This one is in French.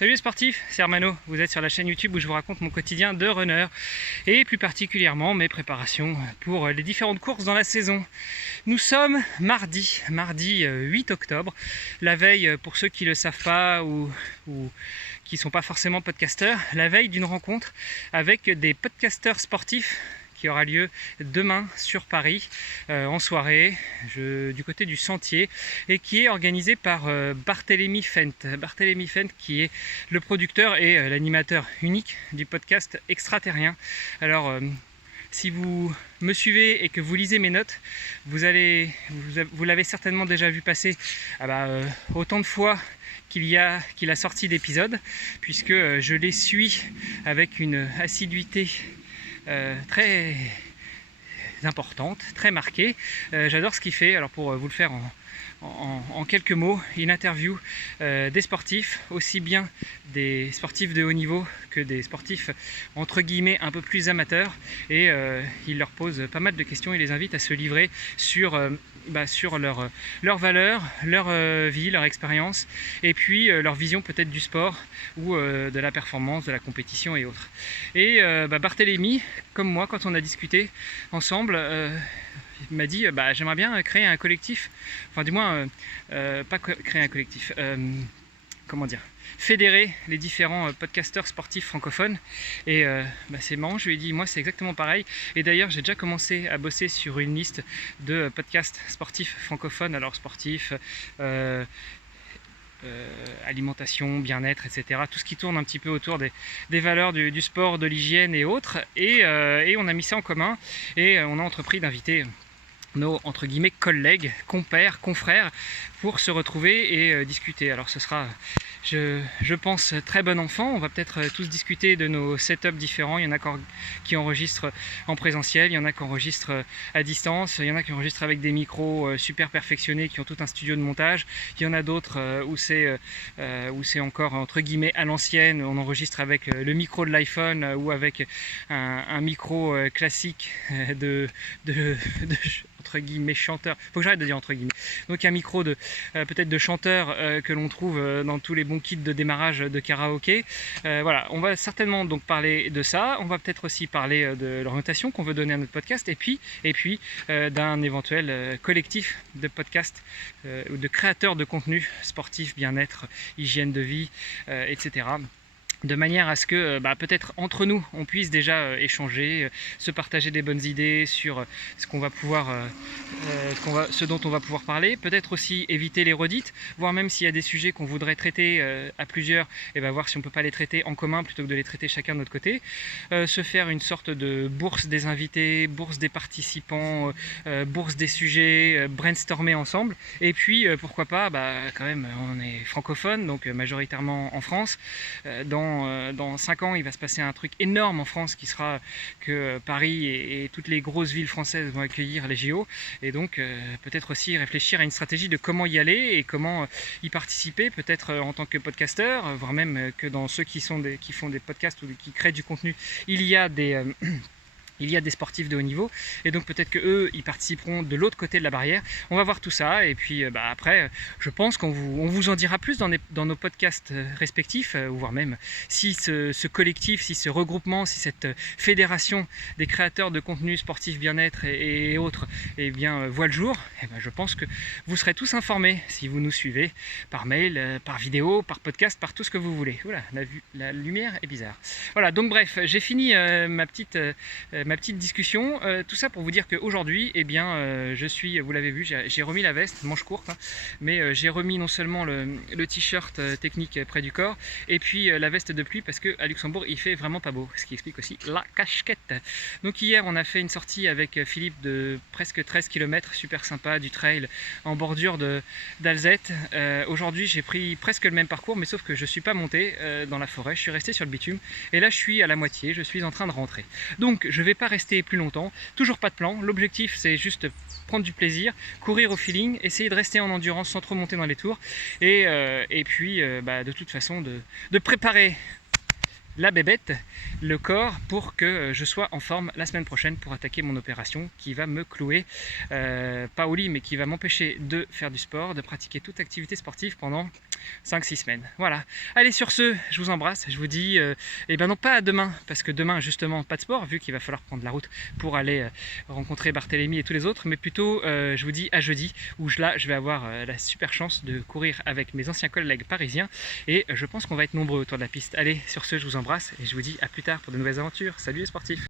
Salut les sportifs, c'est Hermano, vous êtes sur la chaîne YouTube où je vous raconte mon quotidien de runner et plus particulièrement mes préparations pour les différentes courses dans la saison. Nous sommes mardi 8 octobre, la veille pour ceux qui ne le savent pas ou qui ne sont pas forcément podcasteurs, la veille d'une rencontre avec des podcasteurs sportifs qui aura lieu demain sur Paris en soirée du côté du Sentier et qui est organisé par Barthélémy Fent. Barthélémy Fent qui est le producteur et l'animateur unique du podcast Extraterrien. Alors si vous me suivez et que vous lisez mes notes, vous l'avez certainement déjà vu passer autant de fois qu'il a sorti d'épisodes, puisque je les suis avec une assiduité très importante, très marquée. J'adore ce qu'il fait. Alors pour vous le faire en quelques mots, il interviewe des sportifs, aussi bien des sportifs de haut niveau que des sportifs entre guillemets un peu plus amateurs, et il leur pose pas mal de questions. Il les invite à se livrer sur leurs valeurs, leur vie, leur expérience, et puis leur vision peut-être du sport ou de la performance, de la compétition et autres. Et Barthélémy, comme moi, quand on a discuté ensemble, il m'a dit j'aimerais bien créer un collectif, enfin du moins pas créer un collectif, comment dire, fédérer les différents podcasteurs sportifs francophones. Et c'est marrant, je lui ai dit moi c'est exactement pareil, et d'ailleurs j'ai déjà commencé à bosser sur une liste de podcasts sportifs francophones, alors sportifs, alimentation, bien-être, etc. Tout ce qui tourne un petit peu autour des valeurs du sport, de l'hygiène et autres, et on a mis ça en commun et on a entrepris d'inviter nos entre guillemets collègues, compères, confrères, pour se retrouver et discuter. Alors ce sera, je pense, très bon enfant. On va peut-être tous discuter de nos setups différents. Il y en a qui enregistrent en présentiel, il y en a qui enregistrent à distance, il y en a qui enregistrent avec des micros super perfectionnés, qui ont tout un studio de montage. Il y en a d'autres où c'est encore entre guillemets à l'ancienne. On enregistre avec le micro de l'iPhone ou avec un micro classique de entre guillemets chanteur. Faut que j'arrête de dire entre guillemets. Donc un micro peut-être de chanteur que l'on trouve dans tous les bons kits de démarrage de karaoké. Voilà, on va certainement donc parler de ça. On va peut-être aussi parler de l'orientation qu'on veut donner à notre podcast, et puis d'un éventuel collectif de podcasts ou de créateurs de contenu sportif, bien-être, hygiène de vie, etc. De manière à ce que peut-être entre nous on puisse déjà échanger, se partager des bonnes idées sur ce qu'on va pouvoir, ce dont on va pouvoir parler, peut-être aussi éviter les redites, voire même s'il y a des sujets qu'on voudrait traiter à plusieurs, et voir si on peut pas les traiter en commun plutôt que de les traiter chacun de notre côté, se faire une sorte de bourse des invités, bourse des participants, bourse des sujets, brainstormer ensemble, et puis pourquoi pas, quand même on est francophone, donc majoritairement en France. Dans 5 ans, il va se passer un truc énorme en France qui sera que Paris et toutes les grosses villes françaises vont accueillir les JO. Et donc, peut-être aussi réfléchir à une stratégie de comment y aller et comment y participer, peut-être en tant que podcasteur, voire même que dans ceux qui font des podcasts ou qui créent du contenu, il y a des sportifs de haut niveau, et donc peut-être qu'eux, ils participeront de l'autre côté de la barrière. On va voir tout ça, et puis après, je pense qu'on vous en dira plus dans nos podcasts respectifs, voire même si ce collectif, si ce regroupement, si cette fédération des créateurs de contenu sportif, bien-être et autres, voit le jour. Je pense que vous serez tous informés si vous nous suivez par mail, par vidéo, par podcast, par tout ce que vous voulez. Oula, la lumière est bizarre. Voilà, donc bref, j'ai fini ma petite discussion, tout ça pour vous dire qu'aujourd'hui, je suis, vous l'avez vu, j'ai remis la veste, manche courte, mais j'ai remis non seulement le t-shirt technique près du corps, et puis la veste de pluie, parce qu'à Luxembourg, il fait vraiment pas beau, ce qui explique aussi la casquette. Donc hier, on a fait une sortie avec Philippe de presque 13 km, super sympa, du trail en bordure d'Alzette. Aujourd'hui, j'ai pris presque le même parcours, mais sauf que je suis pas monté dans la forêt, je suis resté sur le bitume, et là je suis à la moitié, je suis en train de rentrer. Donc je vais pas rester plus longtemps, toujours pas de plan. L'objectif c'est juste prendre du plaisir, courir au feeling, essayer de rester en endurance sans trop monter dans les tours, et puis de toute façon de préparer la bébête, le corps, pour que je sois en forme la semaine prochaine pour attaquer mon opération qui va me clouer, pas au lit, mais qui va m'empêcher de faire du sport, de pratiquer toute activité sportive pendant 5-6 semaines. Voilà. Allez, sur ce, je vous embrasse. Je vous dis, et ben non pas à demain, parce que demain, justement, pas de sport, vu qu'il va falloir prendre la route pour aller rencontrer Barthélemy et tous les autres, mais plutôt, je vous dis à jeudi, où là, je vais avoir la super chance de courir avec mes anciens collègues parisiens, et je pense qu'on va être nombreux autour de la piste. Allez, sur ce, je vous embrasse, et je vous dis à plus tard pour de nouvelles aventures. Salut les sportifs!